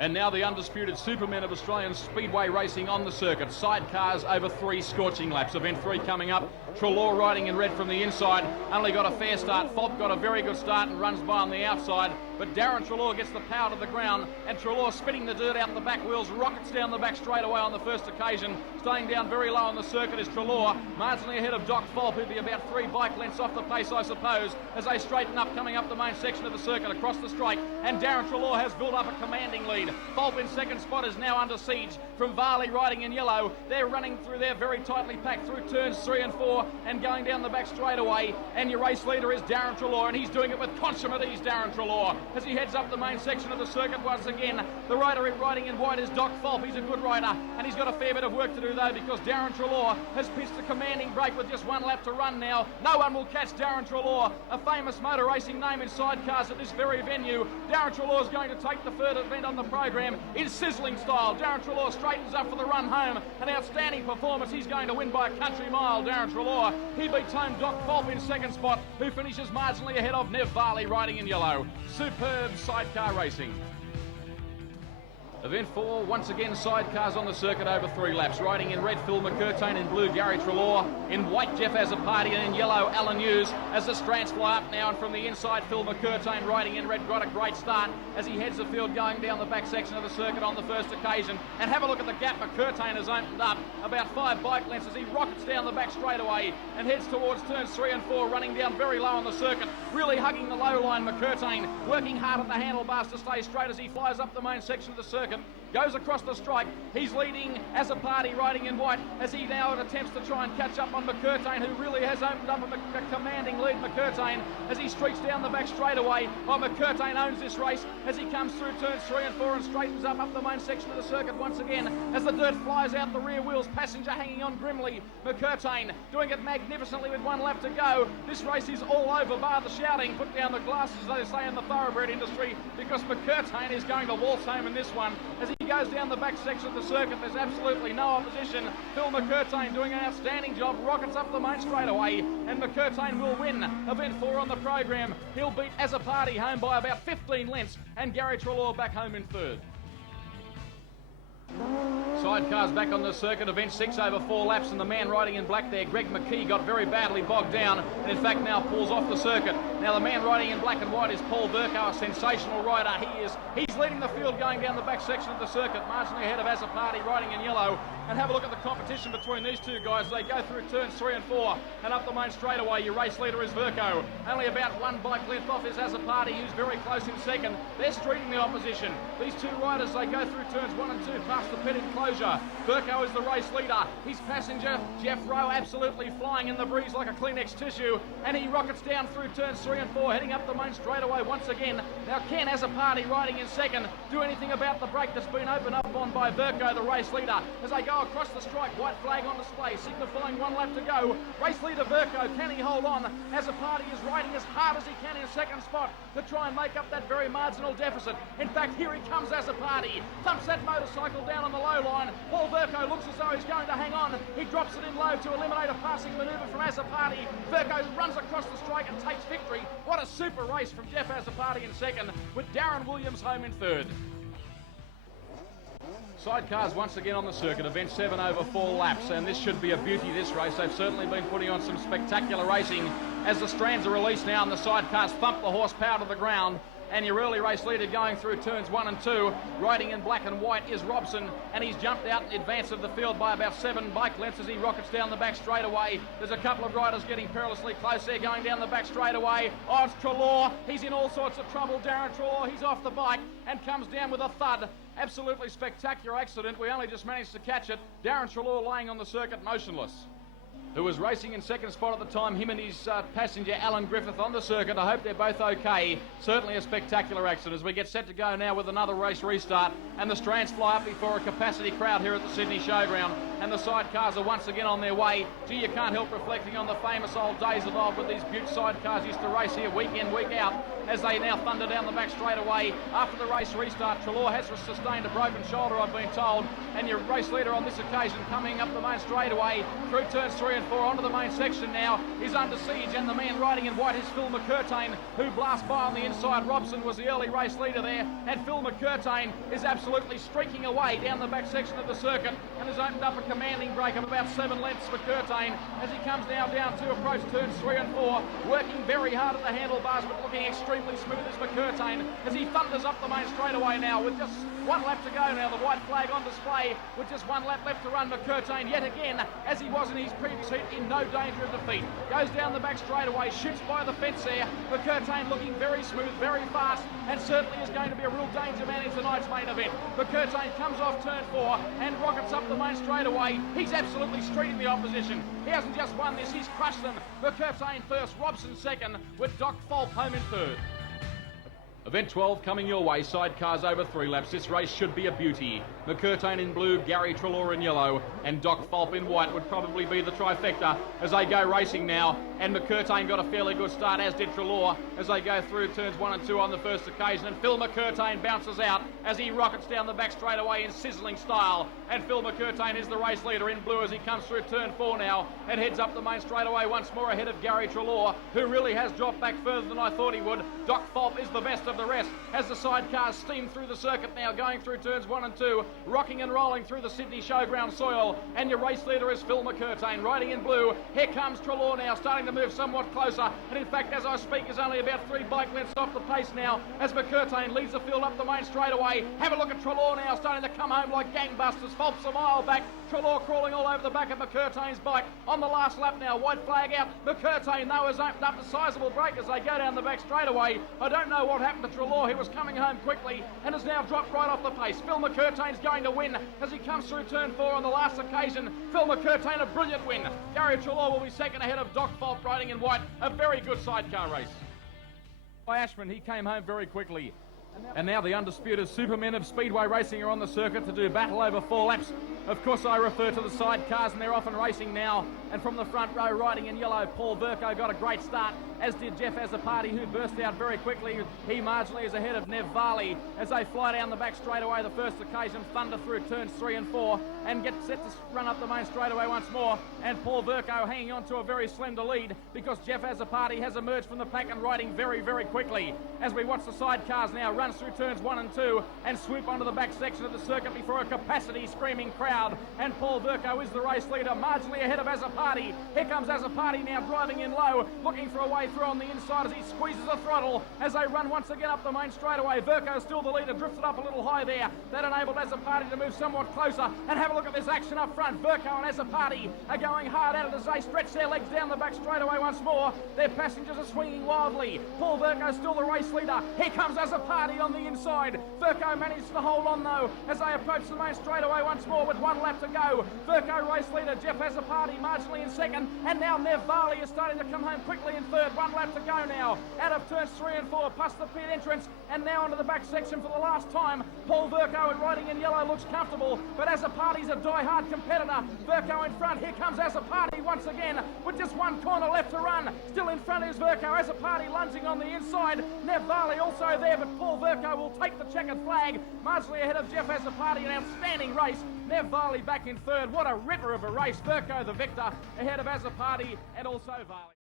And now the undisputed supermen of Australian speedway racing on the circuit. Sidecars over 3 scorching laps. Event 3 coming up. Treloar riding in red from the inside. Only got a fair start. Falk got a very good start and runs by on the outside. But Darren Treloar gets the power to the ground. And Treloar spitting the dirt out the back wheels. Rockets down the back straightaway on the first occasion. Staying down very low on the circuit is Treloar. Marginally ahead of Doc Falk, who'd be about 3 bike lengths off the pace, I suppose, as they straighten up, coming up the main section of the circuit across the straight. And Darren Treloar has built up a commanding lead. Falk in second spot is now under siege from Varley riding in yellow. They're running through there very tightly packed through turns 3 and 4 and going down the back straightaway. And your race leader is Darren Treloar, and he's doing it with consummate ease, Darren Treloar, as he heads up the main section of the circuit once again. The rider riding in white is Doc Falk. He's a good rider, and he's got a fair bit of work to do though, because Darren Treloar has pitched a commanding break with just 1 lap to run now. No one will catch Darren Treloar, a famous motor racing name in Sidecars at this very venue. Darren Treloar is going to take the third event on the program in sizzling style. Darren Treloar straightens up for the run home. An outstanding performance. He's going to win by a country mile, Darren Treloar. He beats home Doc Falk in second spot, who finishes marginally ahead of Nev Varley riding in yellow. Superb sidecar racing. Event 4, once again Sidecars on the circuit over 3 laps. Riding in red, Phil McCurtain. In blue, Gary Treloar. In white, Jeff Azzopardi. And in yellow, Alan Hughes. As the strands fly up now, and from the inside, Phil McCurtain riding in red got a great start as he heads the field going down the back section of the circuit on the first occasion. And have a look at the gap McCurtain has opened up, about 5 bike lengths, as he rockets down the back straightaway and heads towards turns 3 and 4, running down very low on the circuit, really hugging the low line. McCurtain working hard on the handlebars to stay straight as he flies up the main section of the circuit. Goes across the strike. He's leading Azzopardi riding in white as he now attempts to try and catch up on McCurtain, who really has opened up a commanding lead. McCurtain as he streaks down the back straightaway. Oh, McCurtain owns this race as he comes through turns 3 and 4 and straightens up the main section of the circuit once again as the dirt flies out the rear wheels. Passenger hanging on grimly. McCurtain doing it magnificently with 1 lap to go. This race is all over, bar the shouting. Put down the glasses, as they say in the thoroughbred industry, because McCurtain is going to waltz home in this one as he goes down the back section of the circuit. There's absolutely no opposition. Phil McCurtain doing an outstanding job, rockets up the main straightaway, and McCurtain will win event 4 on the program. He'll beat Azzopardi home by about 15 lengths and Gary Treloar back home in third. Sidecars back on the circuit, event 6 over 4 laps, and the man riding in black there, Greg McKee, got very badly bogged down and in fact now pulls off the circuit. Now the man riding in black and white is Paul Vercoe, a sensational rider. He's leading the field going down the back section of the circuit, marginally ahead of Azzopardi riding in yellow. And have a look at the competition between these two guys. They go through turns 3 and 4 and up the main straightaway. Your race leader is Vercoe. Only about 1 bike length off is Azzopardi, who's very close in second. They're streeting the opposition. These two riders, they go through turns 1 and 2 past the pit enclosure. Vercoe is the race leader. His passenger, Jeff Rowe, absolutely flying in the breeze like a Kleenex tissue, and he rockets down through turns 3 and 4, heading up the main straightaway once again. Now can Azzopardi riding in second do anything about the break that's been opened up on by Vercoe, the race leader, as they go across the strike, white flag on display, signifying 1 lap to go. Race leader Vercoe, can he hold on? Azzopardi is riding as hard as he can in second spot to try and make up that very marginal deficit. In fact, here he comes, Azzopardi. Thumps that motorcycle down on the low line. Paul Vercoe looks as though he's going to hang on. He drops it in low to eliminate a passing manoeuvre from Azzopardi. Vercoe runs across the strike and takes victory. What a super race from Jeff Azzopardi in second, with Darren Williams home in third. Sidecars once again on the circuit, event 7 over 4 laps, and this should be a beauty, this race. They've certainly been putting on some spectacular racing as the strands are released now and the sidecars thump the horsepower to the ground. And your early race leader going through turns 1 and 2, riding in black and white, is Robson, and he's jumped out in advance of the field by about 7 bike lengths as he rockets down the back straightaway. There's a couple of riders getting perilously close there going down the back straightaway. Oh, it's Treloar. He's in all sorts of trouble. Darren Treloar, he's off the bike and comes down with a thud. Absolutely spectacular accident. We only just managed to catch it. Darren Treloar laying on the circuit motionless, who was racing in second spot at the time, him and his passenger Alan Griffith on the circuit. I hope they're both okay. Certainly a spectacular accident as we get set to go now with another race restart, and the strands fly up before a capacity crowd here at the Sydney Showground, and the sidecars are once again on their way. Gee, you can't help reflecting on the famous old days of old with these Butte sidecars used to race here week in, week out, as they now thunder down the back straightaway after the race restart. Trelaw has sustained a broken shoulder, I've been told, and your race leader on this occasion coming up the main straightaway through turns 3 and 4 onto the main section now is under siege, and the man riding in white is Phil McCurtain, who blasts by on the inside. Robson was the early race leader there, and Phil McCurtain is absolutely streaking away down the back section of the circuit and has opened up a commanding break of about 7 lengths for McCurtain as he comes now down to approach turns 3 and 4, working very hard at the handlebars but looking extremely smooth as McCurtain as he thunders up the main straightaway now with just 1 lap to go now. The white flag on display with just 1 lap left to run. McCurtain yet again, as he was in his previous heat, in no danger of defeat. Goes down the back straightaway, shoots by the fence there. McCurtain looking very smooth, very fast, and certainly is going to be a real danger man in tonight's main event. McCurtain comes off turn 4 and rockets up the main straightaway. He's absolutely streeting the opposition. He hasn't just won this, he's crushed them. McCurtain first, Robson second, with Doc Fulp home in third. Event 12 coming your way, sidecars over 3 laps. This race should be a beauty. McCurtain in blue, Gary Trelaw in yellow, and Doc Fulp in white would probably be the trifecta as they go racing now. And McCurtain got a fairly good start, as did Trelaw, as they go through turns 1 and 2 on the first occasion. And Phil McCurtain bounces out as he rockets down the back straightaway in sizzling style. And Phil McCurtain is the race leader in blue as he comes through turn 4 now and heads up the main straightaway once more ahead of Gary Trelaw, who really has dropped back further than I thought he would. Doc Fulp is the best of the rest as the sidecars steam through the circuit now, going through turns 1 and 2, rocking and rolling through the Sydney Showground soil. And your race leader is Phil McCurtain, riding in blue. Here comes Trelaw now, starting to move somewhat closer, and in fact, as I speak, is only about 3 bike lengths off the pace now as McCurtain leads the field up the main straightaway. Have a look at Trelaw now, starting to come home like gangbusters. Fulp's a mile back. Trelaw crawling all over the back of McCurtain's bike on the last lap now. White flag out. McCurtain, though, has opened up a sizable break as they go down the back straightaway. I don't know what happened to Trelaw. He was coming home quickly and has now dropped right off the pace. Phil McCurtain's going to win as he comes through turn 4 on the last occasion. Phil McCurtain, a brilliant win. Gary Trelaw will be second ahead of Doc Fulp riding in white. A very good sidecar race. By Ashman, he came home very quickly. And now the undisputed supermen of speedway racing are on the circuit to do battle over 4 laps. Of course, I refer to the sidecars, and they're off and racing now. And from the front row, riding in yellow, Paul Verco got a great start, as did Jeff Azzopardi, who burst out very quickly. He marginally is ahead of Nev Varley as they fly down the back straightaway the first occasion, thunder through turns 3 and 4, and get set to run up the main straightaway once more. And Paul Verco hanging on to a very slender lead because Jeff Azzopardi has emerged from the pack and riding very, very quickly. As we watch the sidecars now, runs through turns 1 and 2 and swoop onto the back section of the circuit before a capacity screaming crowd. And Paul Verco is the race leader, marginally ahead of Azzopardi. Here comes Azzopardi now driving in low, looking for a way through on the inside as he squeezes the throttle as they run once again up the main straightaway. Verco still the leader, drifted up a little high there. That enabled Azzopardi to move somewhat closer. And have a look at this action up front. Verco and Azzopardi are going hard at it as they stretch their legs down the back straightaway once more. Their passengers are swinging wildly. Paul Verco still the race leader. Here comes Azzopardi on the inside. Verco manages to hold on though as they approach the main straightaway once more with 1 lap to go. Verco race leader, Jeff Azzopardi marginally in second, and now Nev Varley is starting to come home quickly in third. 1 lap to go now, out of turns 3 and 4, past the pit entrance, and now onto the back section for the last time. Paul Verco riding in yellow looks comfortable, but Azzopardi's a die-hard competitor. Verco in front, here comes Azzopardi once again, with just 1 corner left to run. Still in front is Verco, Azzopardi lunging on the inside. Nev Varley also there, but Paul Verco will take the checkered flag, marginally ahead of Jeff Azzopardi. An outstanding race. Nev Varley back in third. What a ripper of a race. Verco the victor, ahead of Azzopardi and also Varley.